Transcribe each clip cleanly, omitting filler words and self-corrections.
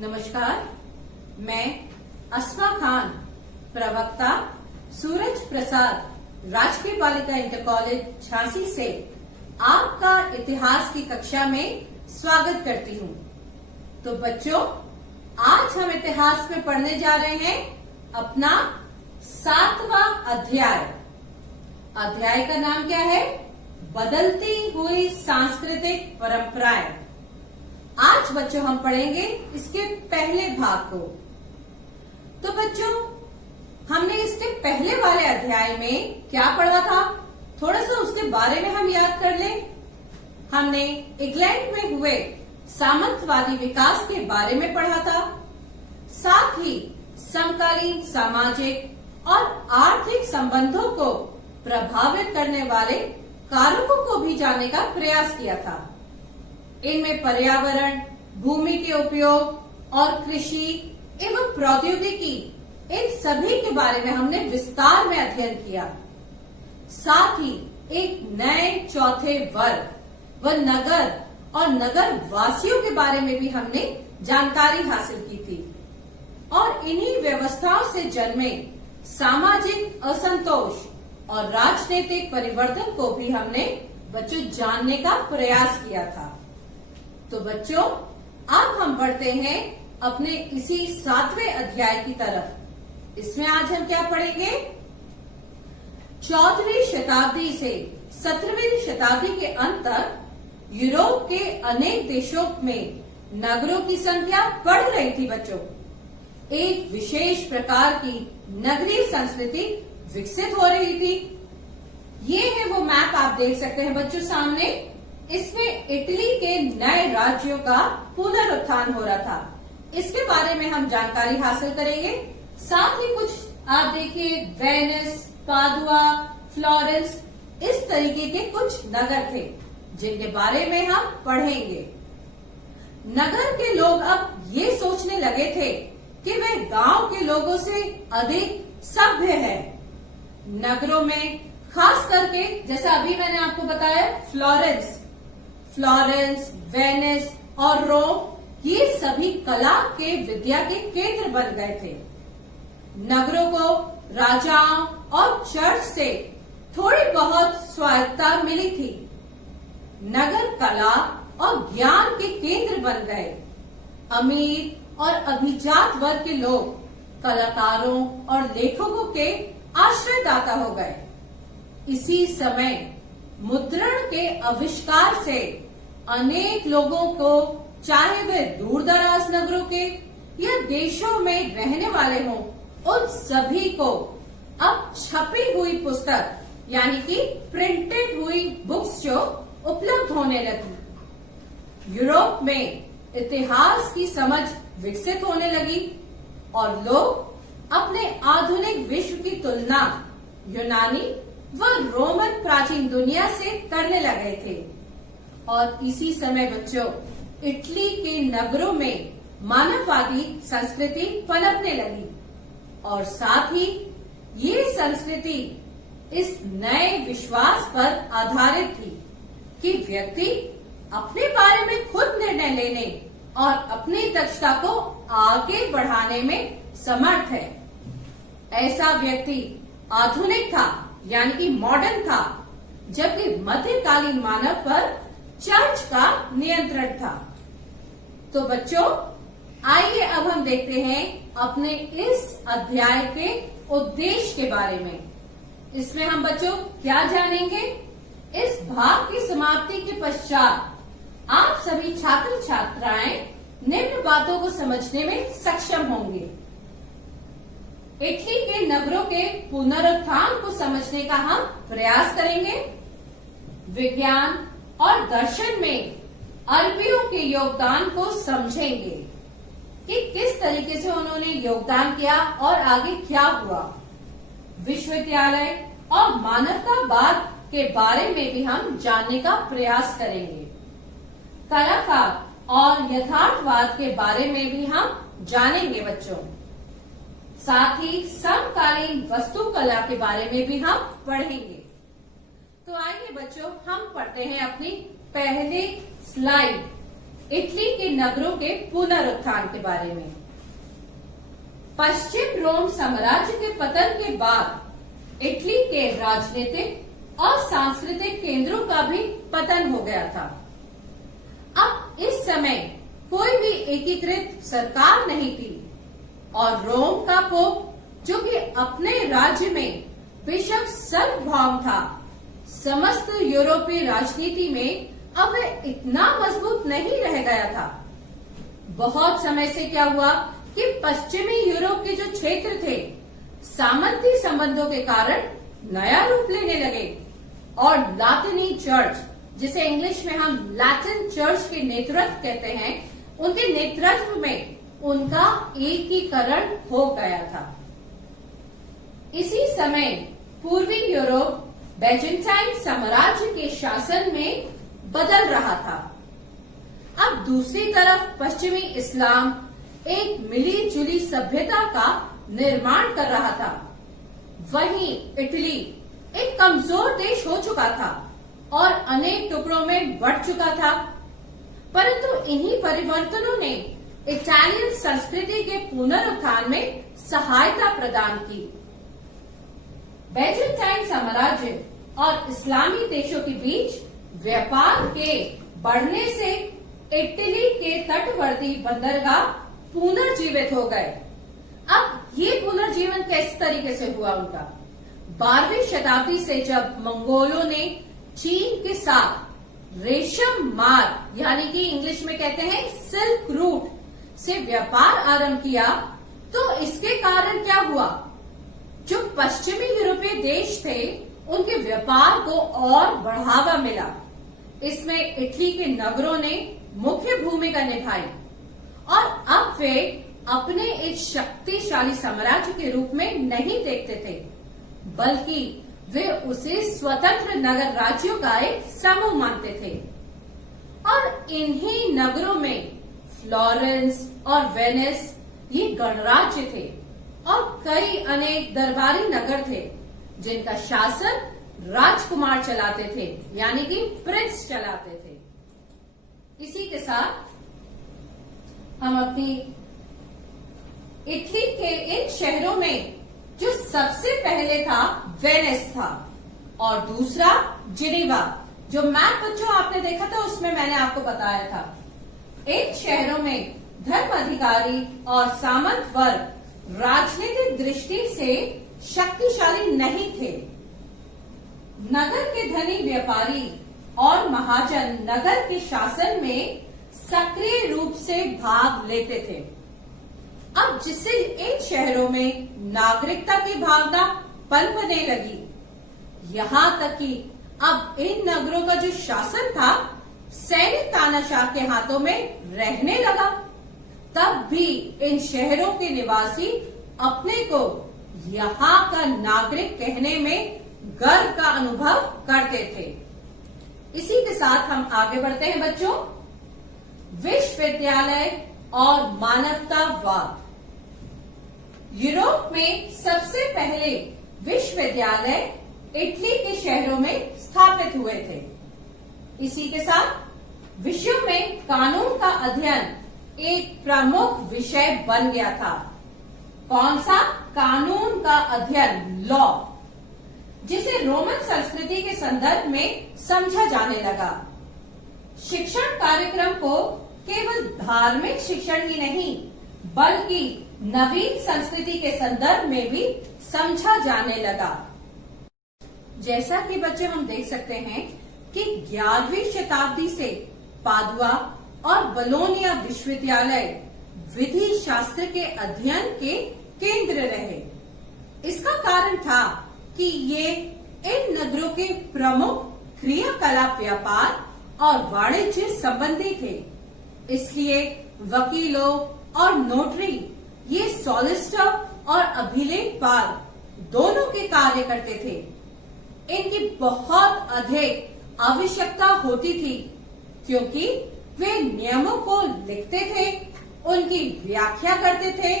नमस्कार, मैं अस्मा खान, प्रवक्ता सूरज प्रसाद, राजकीय बालिका इंटर कॉलेज झांसी से आपका इतिहास की कक्षा में स्वागत करती हूँ। तो बच्चों, आज हम इतिहास में पढ़ने जा रहे हैं अपना 7वां अध्याय। अध्याय का नाम क्या है? बदलती हुई सांस्कृतिक परंपराएं। आज बच्चों हम पढ़ेंगे इसके पहले भाग को। तो बच्चों, हमने इसके पहले वाले अध्याय में क्या पढ़ा था, थोड़ा सा उसके बारे में हम याद कर लें। हमने इंग्लैंड में हुए सामंतवादी विकास के बारे में पढ़ा था, साथ ही समकालीन सामाजिक और आर्थिक संबंधों को प्रभावित करने वाले कारकों को भी जानने का प्रयास किया था। इनमें पर्यावरण, भूमि के उपयोग और कृषि एवं प्रौद्योगिकी, इन सभी के बारे में हमने विस्तार में अध्ययन किया। साथ ही एक नए चौथे वर्ग व नगर और नगर वासियों के बारे में भी हमने जानकारी हासिल की थी और इन्हीं व्यवस्थाओं से जन्मे सामाजिक असंतोष और राजनीतिक परिवर्तन को भी हमने बच्चों जानने का प्रयास किया था। तो बच्चों, अब हम बढ़ते हैं अपने इसी 7वें अध्याय की तरफ। इसमें आज हम क्या पढ़ेंगे? 14वीं शताब्दी से 17वीं शताब्दी के अंत तक यूरोप के अनेक देशों में नगरों की संख्या बढ़ रही थी। बच्चों, एक विशेष प्रकार की नगरीय संस्कृति विकसित हो रही थी। ये है वो मैप, आप देख सकते हैं बच्चों सामने। इसमें इटली के नए राज्यों का पुनरुत्थान हो रहा था। इसके बारे में हम जानकारी हासिल करेंगे। साथ ही कुछ आप देखिए, वेनिस, पादुआ, फ्लोरेंस, इस तरीके के कुछ नगर थे जिनके बारे में हम पढ़ेंगे। नगर के लोग अब ये सोचने लगे थे कि वे गांव के लोगों से अधिक सभ्य है। नगरों में खास करके, जैसा अभी मैंने आपको बताया, फ्लोरेंस, वेनिस और रोम, ये सभी कला के विद्या के केंद्र बन गए थे। नगरों को राजाओं और चर्च से थोड़ी बहुत स्वायत्तता मिली थी। नगर कला और ज्ञान के केंद्र बन गए। अमीर और अभिजात वर्ग के लोग कलाकारों और लेखकों के आश्रयदाता हो गए। इसी समय मुद्रण के आविष्कार से अनेक लोगों को, चाहे वे दूर दराज नगरों के या देशों में रहने वाले हों, उन सभी को अब छपी हुई पुस्तक यानी कि प्रिंटेड हुई बुक्स जो उपलब्ध होने लगी। यूरोप में इतिहास की समझ विकसित होने लगी और लोग अपने आधुनिक विश्व की तुलना यूनानी व रोमन प्राचीन दुनिया से करने लगे थे। और इसी समय बच्चों, इटली के नगरों में मानववादी संस्कृति पनपने लगी और साथ ही ये संस्कृति इस नए विश्वास पर आधारित थी कि व्यक्ति अपने बारे में खुद निर्णय लेने और अपनी दक्षता को आगे बढ़ाने में समर्थ है। ऐसा व्यक्ति आधुनिक था, यानी कि मॉडर्न था, जबकि मध्यकालीन मानव पर चर्च का नियंत्रण था। तो बच्चों, आइए अब हम देखते हैं अपने इस अध्याय के उद्देश्य के बारे में। इसमें हम बच्चों क्या जानेंगे? इस भाग की समाप्ति के पश्चात आप सभी छात्र छात्राएं निम्न बातों को समझने में सक्षम होंगे। इटली के नगरों के पुनरुत्थान को समझने का हम प्रयास करेंगे। विज्ञान और दर्शन में अरबियों के योगदान को समझेंगे कि किस तरीके से उन्होंने योगदान किया और आगे क्या हुआ। विश्वविद्यालय और मानवतावाद के बारे में भी हम जानने का प्रयास करेंगे। कला का और यथार्थवाद के बारे में भी हम जानेंगे बच्चों। साथ ही समकालीन वस्तुकला के बारे में भी हम पढ़ेंगे। तो आइए बच्चों, हम पढ़ते हैं अपनी पहली स्लाइड। इटली के नगरों के पुनरुत्थान के बारे में। पश्चिम रोम साम्राज्य के पतन के बाद इटली के राजनीतिक और सांस्कृतिक केंद्रों का भी पतन हो गया था। अब इस समय कोई भी एकीकृत सरकार नहीं थी और रोम का पोप, जो कि अपने राज्य में बेशक सर्वभौम था, समस्त यूरोपीय राजनीति में अब वह इतना मजबूत नहीं रह गया था। बहुत समय से क्या हुआ कि पश्चिमी यूरोप के जो क्षेत्र थे, सामंती संबंधों के कारण नया रूप लेने लगे और लातिनी चर्च, जिसे इंग्लिश में हम लैटिन चर्च के नेतृत्व कहते हैं, उनके नेतृत्व में उनका एकीकरण हो गया था। इसी समय पूर्वी यूरोप बैजेंटाइन साम्राज्य के शासन में बदल रहा था। अब दूसरी तरफ पश्चिमी इस्लाम एक मिली जुली सभ्यता का निर्माण कर रहा था। वहीं इटली एक कमजोर देश हो चुका था और अनेक टुकड़ों में बंट चुका था, परंतु इन्हीं परिवर्तनों ने इटालियन संस्कृति के पुनरुत्थान में सहायता प्रदान की। बैजेंटाइन साम्राज्य और इस्लामी देशों के बीच व्यापार के बढ़ने से इटली के तटवर्ती बंदरगाह पुनर्जीवित हो गए। अब ये पुनर्जीवन किस तरीके से हुआ उनका? 12वीं शताब्दी से जब मंगोलों ने चीन के साथ रेशम मार्ग, यानी कि इंग्लिश में कहते हैं सिल्क रूट से व्यापार आरंभ किया, तो इसके कारण क्या हुआ? जो पश्चिमी यूरोपीय देश थे, उनके व्यापार को और बढ़ावा मिला। इसमें इटली के नगरों ने मुख्य भूमिका निभाई और अब वे अपने एक शक्तिशाली साम्राज्य के रूप में नहीं देखते थे, बल्कि वे उसे स्वतंत्र नगर राज्यों का एक समूह मानते थे। और इन्हीं नगरों में फ्लोरेंस और वेनिस ये गणराज्य थे और कई अनेक दरबारी नगर थे जिनका शासन राजकुमार चलाते थे, यानी कि प्रिंस चलाते थे। इसी के साथ हम अपनी इटली के इन शहरों में जो सबसे पहले था वेनिस था और दूसरा जिनेवा, जो मैप बच्चों आपने देखा था उसमें मैंने आपको बताया था। इन शहरों में धर्म अधिकारी और सामंत वर्ग राजनीतिक दृष्टि से शक्तिशाली नहीं थे। नगर के धनी व्यापारी और महाजन नगर के शासन में सक्रिय रूप से भाग लेते थे। अब जिससे इन शहरों में नागरिकता की भावना पनपने लगी, यहाँ तक कि अब इन नगरों का जो शासन था सैनिक तानाशाह के हाथों में रहने लगा। तब भी इन शहरों के निवासी अपने को यहाँ का नागरिक कहने में गर्व का अनुभव करते थे। इसी के साथ हम आगे बढ़ते हैं बच्चों। विश्वविद्यालय और मानवतावाद। यूरोप में सबसे पहले विश्वविद्यालय इटली के शहरों में स्थापित हुए थे। इसी के साथ विश्व में कानून का अध्ययन एक प्रमुख विषय बन गया था। कौन सा? कानून का अध्ययन, लॉ, जिसे रोमन संस्कृति के संदर्भ में समझा जाने लगा। शिक्षण कार्यक्रम को केवल धार्मिक शिक्षण ही नहीं, बल्कि नवीन संस्कृति के संदर्भ में भी समझा जाने लगा। जैसा कि बच्चे हम देख सकते हैं कि 11वीं शताब्दी से पादुआ और बोलोनिया विश्वविद्यालय विधि शास्त्र के अध्ययन के केंद्र रहे। इसका कारण था कि ये इन नगरों के प्रमुख क्रियाकलाप व्यापार और वाणिज्य संबंधी थे। इसलिए वकीलों और नोटरी ये सॉलिसिटर और अभिलेखपाल दोनों के कार्य करते थे। इनकी बहुत अधिक आवश्यकता होती थी क्योंकि वे नियमों को लिखते थे, उनकी व्याख्या करते थे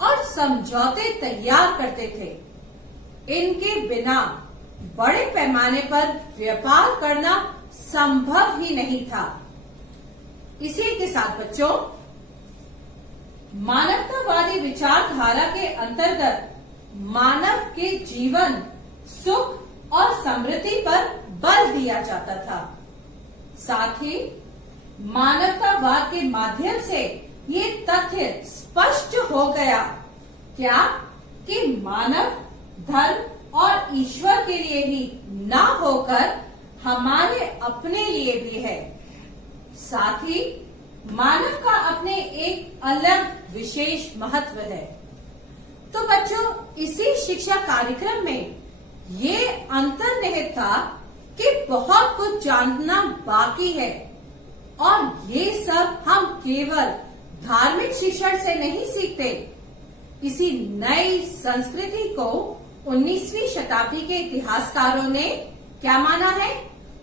और समझौते तैयार करते थे। इनके बिना बड़े पैमाने पर व्यापार करना संभव ही नहीं था। इसी के साथ बच्चों, मानवतावादी विचारधारा के अंतर्गत मानव के जीवन, सुख और समृद्धि पर बल दिया जाता था। साथ ही मानवतावाद के माध्यम से ये तथ्य स्पष्ट हो गया क्या कि मानव धर्म और ईश्वर के लिए ही ना होकर हमारे अपने लिए भी है। साथ ही मानव का अपने एक अलग विशेष महत्व है। तो बच्चों, इसी शिक्षा कार्यक्रम में ये अंतर्निहित था कि बहुत कुछ जानना बाकी है और ये सब हम केवल धार्मिक शिक्षण से नहीं सीखते। इसी नई संस्कृति को 19वीं शताब्दी के इतिहासकारों ने क्या माना है?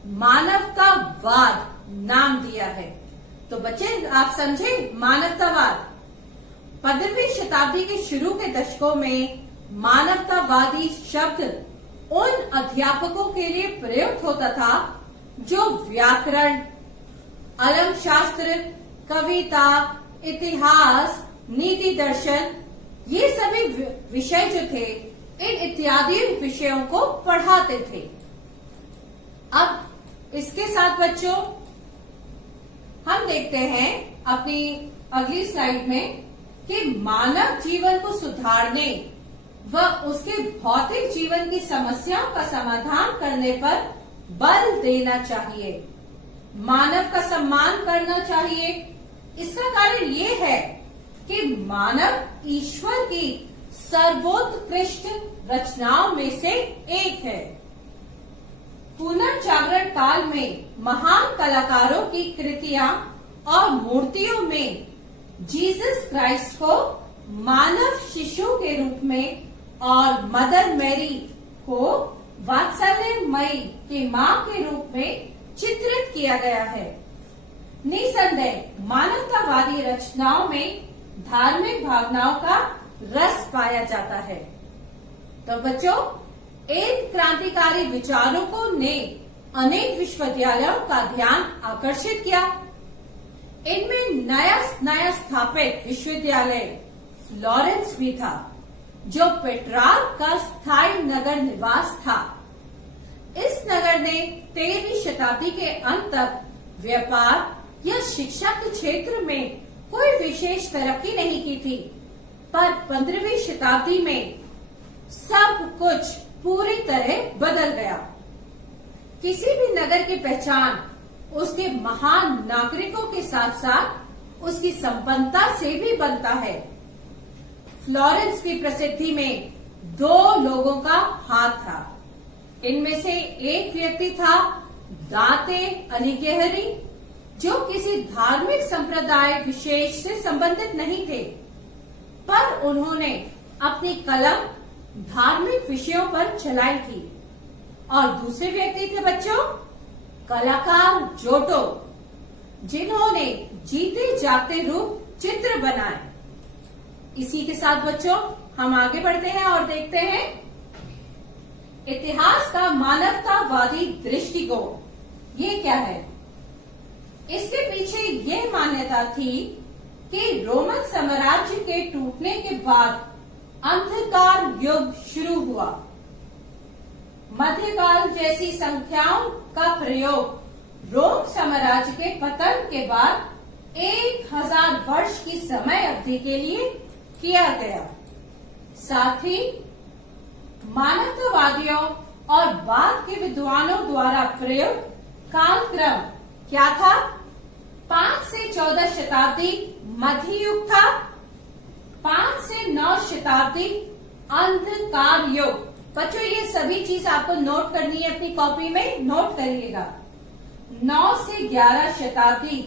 मानवतावाद नाम दिया है। तो बच्चे, आप समझे मानवतावाद। 15वीं शताब्दी के शुरू के दशकों में मानवतावादी शब्द उन अध्यापकों के लिए प्रयुक्त होता था जो व्याकरण, अलंकशास्त्र, कविता, इतिहास, नीति दर्शन, ये सभी विषय जो थे, इन इत्यादि विषयों को पढ़ाते थे। अब इसके साथ बच्चों हम देखते हैं अपनी अगली स्लाइड में कि मानव जीवन को सुधारने व उसके भौतिक जीवन की समस्याओं का समाधान करने पर बल देना चाहिए। मानव का सम्मान करना चाहिए। इसका कारण ये है कि मानव ईश्वर की सर्वोत्कृष्ट रचनाओं में से एक है। पुनर्जागरण काल में महान कलाकारों की कृतियां और मूर्तियों में जीसस क्राइस्ट को मानव शिशु के रूप में और मदर मैरी को वात्सल्यमयी की मां के रूप में चित्रित किया गया है। निसंदेह मानवतावादी रचनाओं में धार्मिक भावनाओं का रस पाया जाता है। तो बच्चों, इन क्रांतिकारी विचारकों ने अनेक विश्वविद्यालयों का ध्यान आकर्षित किया। इनमें नया स्थापित विश्वविद्यालय फ्लोरेंस भी था, जो पेट्रार्क का स्थायी नगर निवास था। इस नगर ने 13वीं शताब्दी के अंत तक व्यापार या शिक्षा के क्षेत्र में कोई विशेष तरक्की नहीं की थी, पर 15वीं शताब्दी में सब कुछ पूरी तरह बदल गया। किसी भी नगर की पहचान उसके महान नागरिकों के साथ साथ उसकी संपन्नता से भी बनता है। फ्लोरेंस की प्रसिद्धि में 2 लोगों का हाथ था। इनमें से एक व्यक्ति था दांते अलिघेरी, जो किसी धार्मिक संप्रदाय विशेष से संबंधित नहीं थे, पर उन्होंने अपनी कलम धार्मिक विषयों पर चलाई थी। और दूसरे व्यक्ति थे बच्चों कलाकार जोटो, जिन्होंने जीते जागते रूप चित्र बनाए। इसी के साथ बच्चों हम आगे बढ़ते हैं और देखते हैं इतिहास का मानवतावादी दृष्टिकोण ये क्या है। इसके पीछे ये मान्यता थी कि रोमन साम्राज्य के टूटने के बाद अंधकार युग शुरू हुआ। मध्यकाल जैसी संख्याओं का प्रयोग रोम साम्राज्य के पतन के बाद 1000 वर्ष की समय अवधि के लिए किया गया। साथ ही मानवतावादियों और बाद के विद्वानों द्वारा प्रयुक्त कालक्रम क्या था? 5 से 14 शताब्दी मध्य युग था। 5 से 9 शताब्दी अंधकार युग। बच्चों, ये सभी चीज आपको नोट करनी है, अपनी कॉपी में नोट करिएगा। 9 से 11 शताब्दी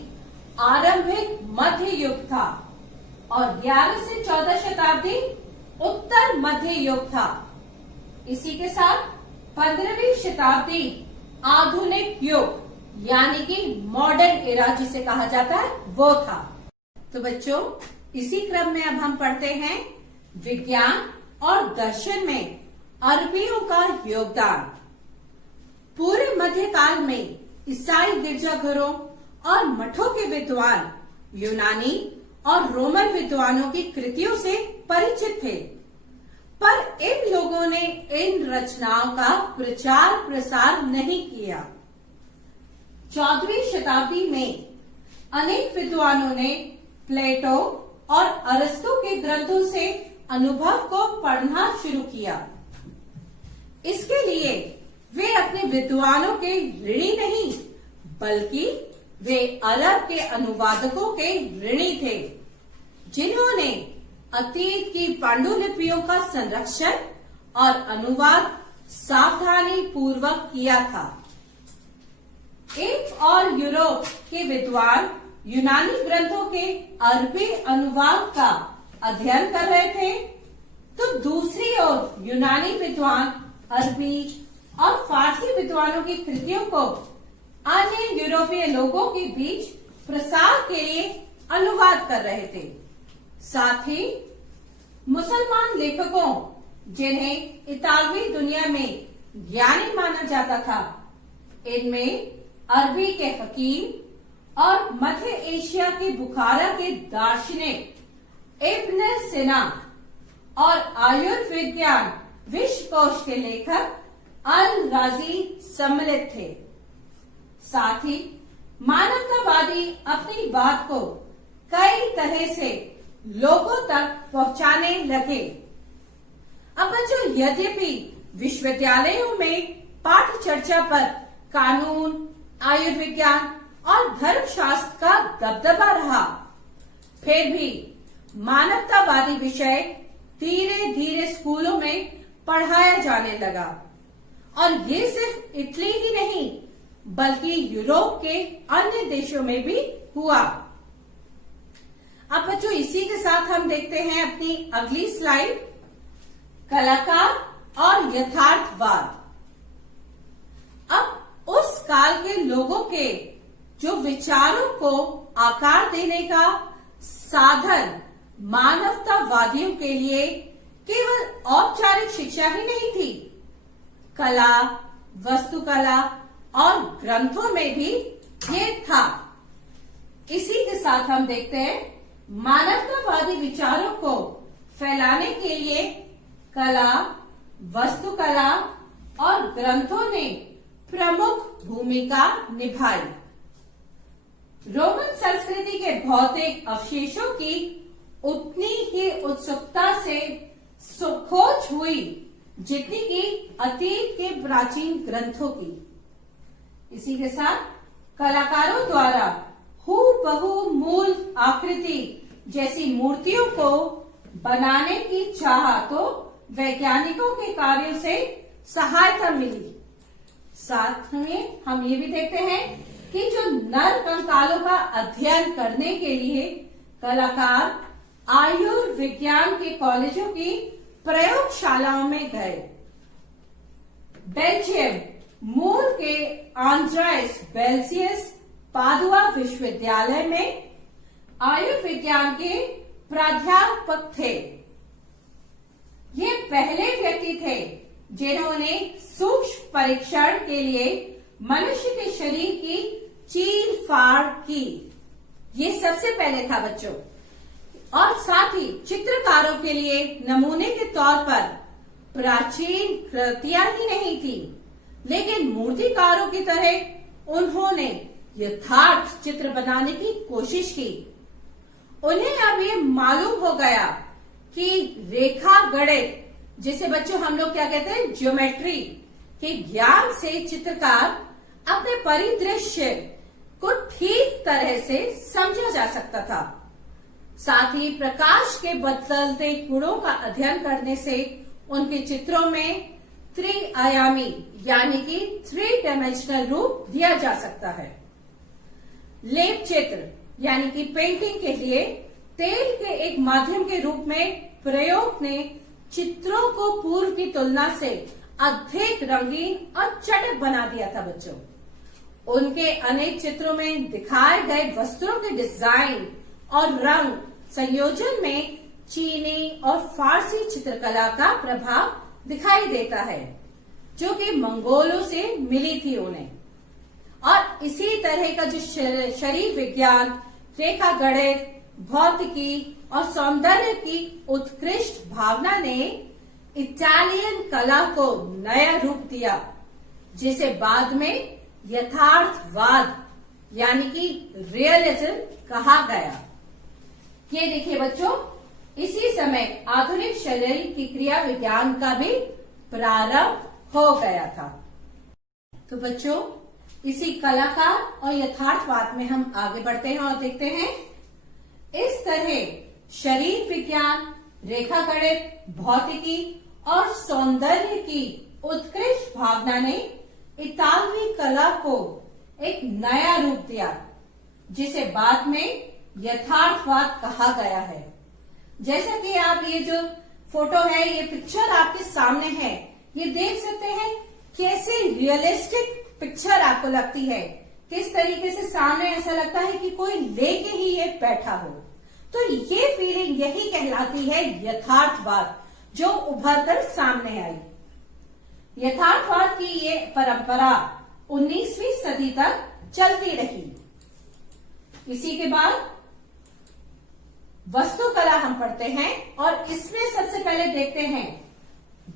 आरंभिक मध्य युग था और 11 से 14 शताब्दी उत्तर मध्य युग था। इसी के साथ 15वीं शताब्दी आधुनिक युग यानी कि मॉडर्न एरा जिसे कहा जाता है वो था। तो बच्चों, इसी क्रम में अब हम पढ़ते हैं विज्ञान और दर्शन में अरबियों का योगदान। पूरे मध्यकाल में ईसाई गिरजाघरों और मठों के विद्वान यूनानी और रोमन विद्वानों की कृतियों से परिचित थे, पर इन लोगों ने इन रचनाओं का प्रचार प्रसार नहीं किया। 14वीं शताब्दी में अनेक विद्वानों ने प्लेटो और अरस्तु के ग्रंथों से अनुभव को पढ़ना शुरू किया। इसके लिए वे अपने विद्वानों के ऋणी नहीं, बल्कि वे अरब के अनुवादकों के ऋणी थे, जिन्होंने अतीत की पांडुलिपियों का संरक्षण और अनुवाद सावधानी पूर्वक किया था। एक और यूरोप के विद्वान यूनानी ग्रंथों के अरबी अनुवाद का अध्ययन कर रहे थे, तो दूसरी ओर यूनानी विद्वान अरबी और फारसी विद्वानों की कृतियों को अन्य यूरोपीय लोगों के बीच प्रसार के लिए अनुवाद कर रहे थे। साथ ही मुसलमान लेखकों, जिन्हें इतालवी दुनिया में ज्ञानी माना जाता था, इनमें अरबी के हकीम और मध्य एशिया के बुखारा के दार्शनिक इब्न सिना और आयुर्विज्ञान विश्वकोश के लेखक अल राजी सम्मिलित थे। साथ ही मानवतावादी अपनी बात को कई तरह से लोगों तक पहुंचाने लगे। अब बच्चों, यद्यपि विश्वविद्यालयों में पाठ चर्चा पर कानून, आयुर्विज्ञान और धर्मशास्त्र का दबदबा रहा, फिर भी मानवतावादी विषय धीरे धीरे स्कूलों में पढ़ाया जाने लगा। और ये सिर्फ इटली ही नहीं, बल्कि यूरोप के अन्य देशों में भी हुआ। अब बच्चों, इसी के साथ हम देखते हैं अपनी अगली स्लाइड, कलाकार और यथार्थवाद। अब उस काल के लोगों के जो विचारों को आकार देने का साधन मानवतावादियों के लिए केवल औपचारिक शिक्षा ही नहीं थी, कला, वास्तुकला और ग्रंथों में भी ये था। इसी के साथ हम देखते हैं मानवतावादी विचारों को फैलाने के लिए कला, वास्तुकला और ग्रंथों ने प्रमुख भूमिका निभाई। रोमन संस्कृति के भौतिक अवशेषों की उतनी ही उत्सुकता से खोज हुई जितनी कि अतीत के प्राचीन ग्रंथों की। इसी के साथ कलाकारों द्वारा हूबहू मूल आकृति जैसी मूर्तियों को बनाने की चाह तो वैज्ञानिकों के कार्यों से सहायता मिली। साथ में हम ये भी देखते हैं कि जो नर कंकालों का अध्ययन करने के लिए कलाकार आयुर्विज्ञान के कॉलेजों की प्रयोगशालाओं में गए। बेल्जियम मूल के आंद्रेस बेल्सियस पादुआ विश्वविद्यालय में आयुर्विज्ञान के प्राध्यापक थे। ये पहले व्यक्ति थे जिन्होंने सूक्ष्म परीक्षण के लिए मनुष्य के शरीर की चीर फाड़ की। ये सबसे पहले था बच्चों। और साथ ही चित्रकारों के लिए नमूने के तौर पर प्राचीन कृतियां ही नहीं थी, लेकिन मूर्तिकारों की तरह उन्होंने यथार्थ चित्र बनाने की कोशिश की। उन्हें अब ये मालूम हो गया कि रेखा गणित, जिसे बच्चों हम लोग क्या कहते हैं, ज्योमेट्री के ज्ञान से चित्रकार अपने परिदृश्य को ठीक तरह से समझा जा सकता था। साथ ही प्रकाश के बदलते गुणों का अध्ययन करने से उनके चित्रों में त्रिआयामी यानी कि 3 डायमेंशनल रूप दिया जा सकता है। लेप चित्र यानी कि पेंटिंग के लिए तेल के एक माध्यम के रूप में प्रयोग ने चित्रों को पूर्व की तुलना से अधिक रंगीन और चटक बना दिया था बच्चों। उनके अनेक चित्रों में दिखाए गए वस्त्रों के डिजाइन और रंग संयोजन में चीनी और फारसी चित्रकला का प्रभाव दिखाई देता है, जो कि मंगोलों से मिली थी उन्हें। और इसी तरह का जो शरीर विज्ञान, रेखा गणित, भौतिकी और सौंदर्य की उत्कृष्ट भावना ने इटालियन कला को नया रूप दिया, जिसे बाद में यथार्थवाद यानी कि रियलिज्म कहा गया। ये देखिए बच्चों, इसी समय आधुनिक शरीर की क्रिया विज्ञान का भी प्रारंभ हो गया था। तो बच्चों, इसी कलाकार और यथार्थवाद में हम आगे बढ़ते हैं और देखते हैं इस तरह शरीर विज्ञान, रेखा गणित, भौतिकी और सौंदर्य की उत्कृष्ट भावना ने इतालवी कला को एक नया रूप दिया, जिसे बाद में यथार्थवाद कहा गया है। जैसा कि आप ये जो फोटो है, ये पिक्चर आपके सामने है, ये देख सकते हैं कैसे रियलिस्टिक पिक्चर आपको लगती है, किस तरीके से सामने ऐसा लगता है कि कोई लेके ही ये बैठा हो। तो ये फीलिंग यही कहलाती है यथार्थवाद, जो उभर कर सामने आई। यथार्थवाद की ये परंपरा 19वीं सदी तक चलती रही। इसी के बाद वस्तुकला हम पढ़ते हैं और इसमें सबसे पहले देखते हैं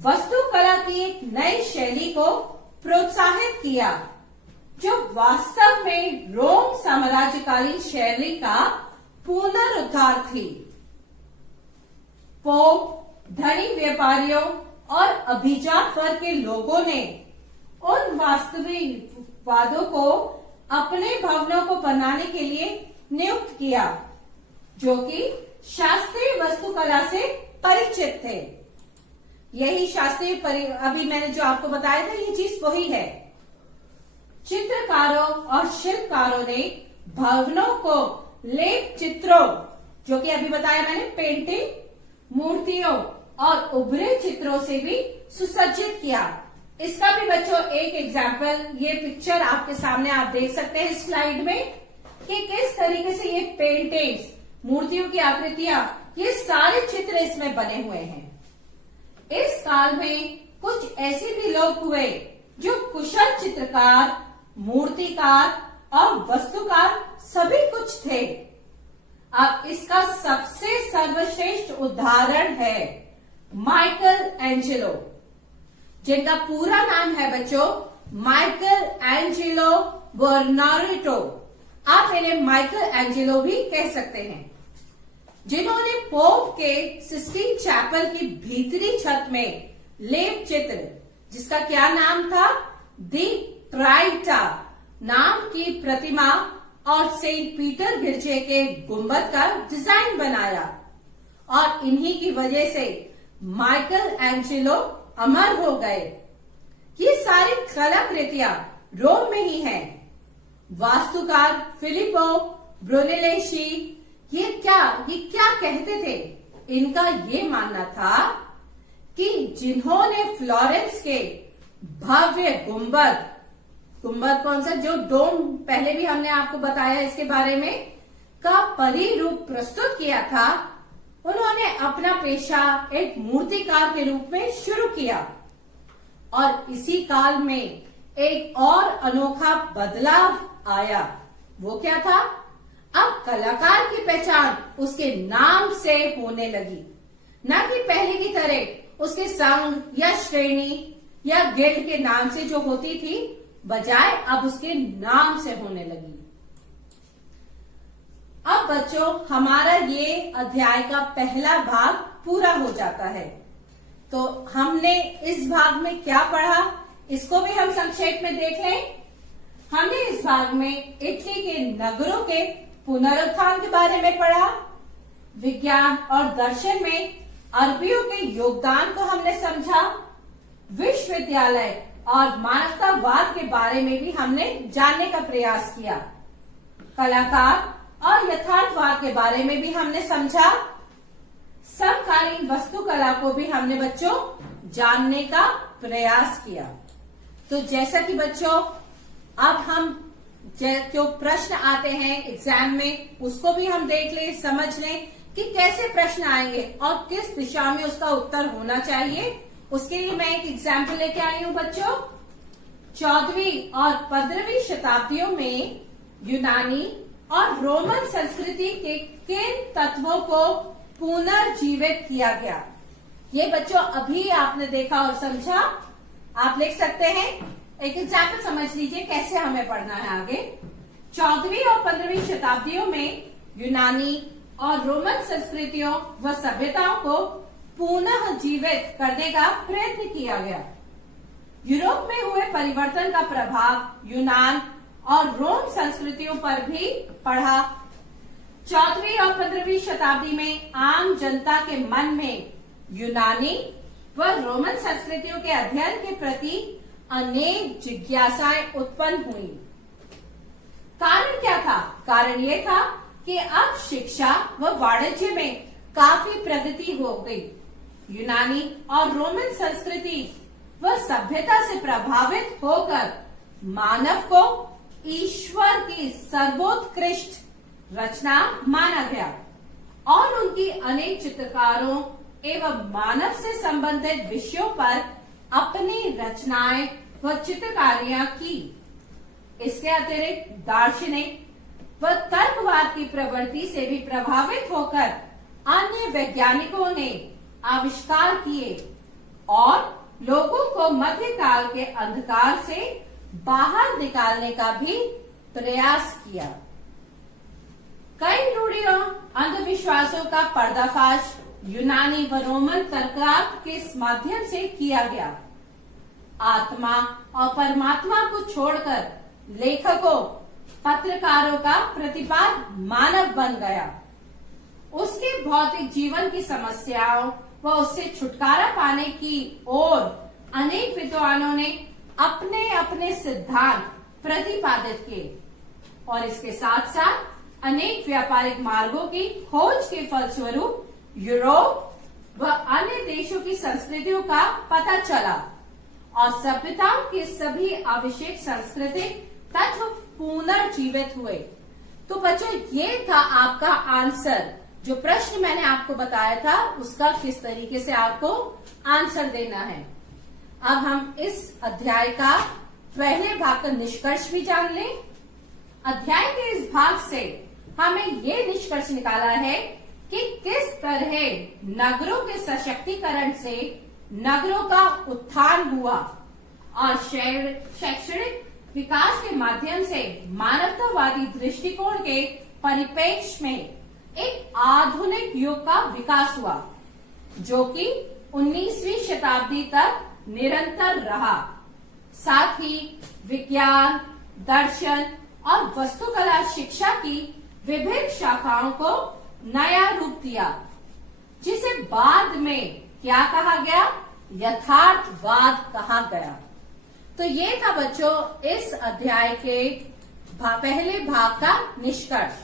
वस्तुकला की एक नई शैली को प्रोत्साहित किया, जो वास्तव में रोम साम्राज्यकालीन शैली का पुनरुद्धार थी। पोप, धनी व्यापारियों और अभिजात वर्ग के लोगों ने उन वास्तविकवादों को अपने भवनों को बनाने के लिए नियुक्त किया, जो कि शास्त्रीय वस्तुकला से परिचित थे। यही शास्त्रीय अभी मैंने जो आपको बताया था, ये चीज वही है। चित्रकारों और शिल्पकारों ने भवनों को लेप चित्रों, जो कि अभी बताया मैंने, पेंटिंग, मूर्तियों और उभरे चित्रों से भी सुसज्जित किया। इसका भी बच्चों एक एग्जाम्पल, ये पिक्चर आपके सामने आप देख सकते हैं स्लाइड में, कि किस तरीके से ये पेंटिंग्स, मूर्तियों की आकृतियां, ये सारे चित्र इसमें बने हुए हैं। इस काल में कुछ ऐसे भी लोग हुए जो कुशल चित्रकार, मूर्तिकार और वस्तुकार सभी कुछ थे। अब इसका सबसे सर्वश्रेष्ठ उदाहरण है माइकल एंजेलो, जिनका पूरा नाम है बच्चों माइकल एंजेलो बुओनारोटो। आप इन्हें माइकल एंजेलो भी कह सकते हैं, जिन्होंने पोप के सिस्टीन चैपल की भीतरी छत में लेप चित्र, जिसका क्या नाम था, दी ट्राइटा नाम की प्रतिमा और सेंट पीटर गिरजे के गुंबद का डिजाइन बनाया, और इन्हीं की वजह से माइकल एंजेलो अमर हो गए। ये सारी कलाकृतियां रोम में ही हैं। वास्तुकार फिलिपो ब्रुनेलेस्ची ये क्या कहते थे, इनका ये मानना था कि जिन्होंने फ्लोरेंस के भव्य गुंबद कौन सा, जो डोम पहले भी हमने आपको बताया इसके बारे में, का परिरूप प्रस्तुत किया था, उन्होंने अपना पेशा एक मूर्तिकार के रूप में शुरू किया। और इसी काल में एक और अनोखा बदलाव आया। वो क्या था? अब कलाकार की पहचान उसके नाम से होने लगी, न कि पहले की तरह उसके संघ या श्रेणी या गिल्ड के नाम से जो होती थी, बजाय अब उसके नाम से होने लगी। अब बच्चों, हमारा ये अध्याय का पहला भाग पूरा हो जाता है। तो हमने इस भाग में क्या पढ़ा, इसको भी हम संक्षेप में देख लें। हमने इस भाग में इटली के नगरों के पुनरुत्थान के बारे में पढ़ा। विज्ञान और दर्शन में अरबियों के योगदान को हमने समझा। विश्वविद्यालय और मानवतावाद के बारे में भी हमने जानने का प्रयास किया। कलाकार और यथार्थवाद के बारे में भी हमने समझा। समकालीन वास्तुकला को भी हमने बच्चों जानने का प्रयास किया। तो जैसा कि बच्चों अब हम जो प्रश्न आते हैं एग्जाम में, उसको भी हम देख लें, समझ लें कि कैसे प्रश्न आएंगे और किस दिशा में उसका उत्तर होना चाहिए। उसके लिए मैं एक एग्जाम्पल लेके आई हूं बच्चों। 14वीं और 15वीं शताब्दियों में यूनानी और रोमन संस्कृति के किन तत्वों को पुनर्जीवित किया गया? ये बच्चों अभी आपने देखा और समझा। आप लिख सकते हैं। एक एग्जाम्पल समझ लीजिए कैसे हमें पढ़ना है आगे। 14वीं और 15वीं शताब्दियों में यूनानी और रोमन संस्कृतियों व सभ्यताओं को पुनः जीवित करने का प्रयत्न किया गया। यूरोप में हुए परिवर्तन का प्रभाव यूनान और रोम संस्कृतियों पर भी पड़ा। 14वीं और 15वीं शताब्दी में आम जनता के मन में यूनानी व रोमन संस्कृतियों के अध्ययन के प्रति अनेक जिज्ञासाएं उत्पन्न हुई। कारण क्या था? कारण ये था कि अब शिक्षा व वाणिज्य में काफी प्रगति हो गई। यूनानी और रोमन संस्कृति व सभ्यता से प्रभावित होकर मानव को ईश्वर की सर्वोत्कृष्ट रचना माना गया और उनकी अनेक चित्रकारों एवं मानव से संबंधित विषयों पर अपनी रचनाएं व चित्रकारियां की। इसके अतिरिक्त दार्शनिक व तर्कवाद की प्रवृत्ति से भी प्रभावित होकर अन्य वैज्ञानिकों ने आविष्कार किए और लोगों को मध्यकाल के अंधकार से बाहर निकालने का भी प्रयास किया। कई रूढ़ियों, अंधविश्वासों का पर्दाफाश यूनानी व रोमन तर्कवाद के माध्यम से किया गया। आत्मा और परमात्मा को छोड़कर लेखकों, पत्रकारों का प्रतिपाद मानव बन गया। उसके भौतिक जीवन की समस्याओं व उससे छुटकारा पाने की ओर अनेक विद्वानों ने अपने अपने सिद्धांत प्रतिपादित किए और इसके साथ साथ अनेक व्यापारिक मार्गों की खोज के फलस्वरूप यूरोप व अन्य देशों की संस्कृतियों का पता चला और सभ्यताओं के सभी आवश्यक सांस्कृतिक तत्व पुनर्जीवित हुए। तो बच्चों ये था आपका आंसर। जो प्रश्न मैंने आपको बताया था उसका किस तरीके से आपको आंसर देना है। अब हम इस अध्याय का पहले भाग का निष्कर्ष भी जान लें। अध्याय के इस भाग से हमें ये निष्कर्ष निकाला है कि किस तरह नगरों के सशक्तिकरण से नगरों का उत्थान हुआ और शैक्षणिक विकास के माध्यम से मानवतावादी दृष्टिकोण के परिप्रेक्ष्य में एक आधुनिक युग का विकास हुआ जो कि 19वीं शताब्दी तक निरंतर रहा। साथ ही विज्ञान, दर्शन और वास्तुकला शिक्षा की विभिन्न शाखाओं को नया रूप दिया जिसे बाद में क्या कहा गया? यथार्थवाद कहा गया। तो ये था बच्चों इस अध्याय के पहले भाग का निष्कर्ष।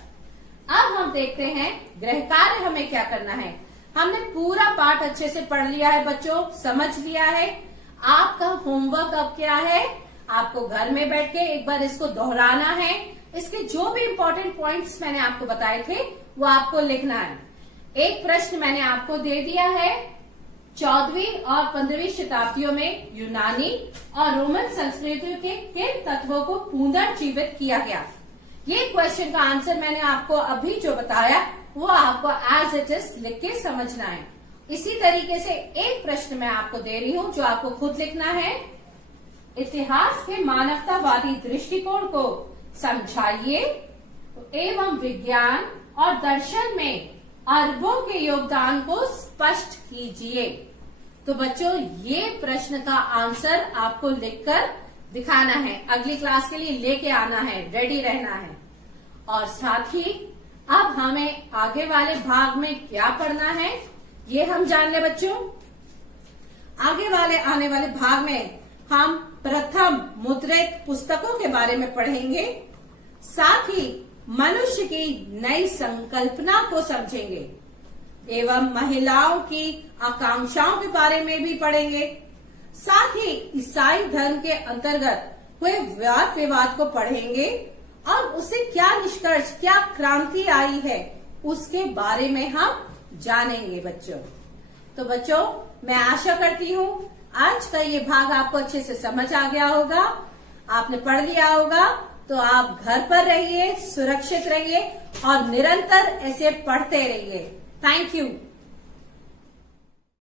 अब हम देखते हैं गृह कार्य हमें क्या करना है। हमने पूरा पाठ अच्छे से पढ़ लिया है बच्चों, समझ लिया है। आपका होमवर्क अब क्या है? आपको घर में बैठ के एक बार इसको दोहराना है। इसके जो भी इम्पोर्टेंट पॉइंट्स मैंने आपको बताए थे वो आपको लिखना है। एक प्रश्न मैंने आपको दे दिया है। 14वीं और 15वीं शताब्दियों में यूनानी और रोमन संस्कृतियों के किन तत्वों को पुनर्जीवित किया गया? ये क्वेश्चन का आंसर मैंने आपको अभी जो बताया वो आपको एज इट इज लिख के समझना है। इसी तरीके से एक प्रश्न मैं आपको दे रही हूं जो आपको खुद लिखना है। इतिहास के मानवतावादी दृष्टिकोण को समझाइए एवं विज्ञान और दर्शन में अरबों के योगदान को स्पष्ट कीजिए। तो बच्चों ये प्रश्न का आंसर आपको लिखकर दिखाना है, अगली क्लास के लिए लेके आना है, रेडी रहना है। और साथ ही अब हमें आगे वाले भाग में क्या पढ़ना है ये हम जान ले बच्चों। आगे वाले आने वाले भाग में हम प्रथम मुद्रित पुस्तकों के बारे में पढ़ेंगे, साथ ही मनुष्य की नई संकल्पना को समझेंगे एवं महिलाओं की आकांक्षाओं के बारे में भी पढ़ेंगे। साथ ही ईसाई धर्म के अंतर्गत हुए वाद विवाद को पढ़ेंगे और उससे क्या निष्कर्ष, क्या क्रांति आई है उसके बारे में हम जानेंगे बच्चों। तो बच्चों मैं आशा करती हूँ आज का ये भाग आपको अच्छे से समझ आ गया होगा। आपने पढ़ लिया होगा तो आप घर पर रहिए, सुरक्षित रहिए और निरंतर ऐसे पढ़ते रहिए। Thank you.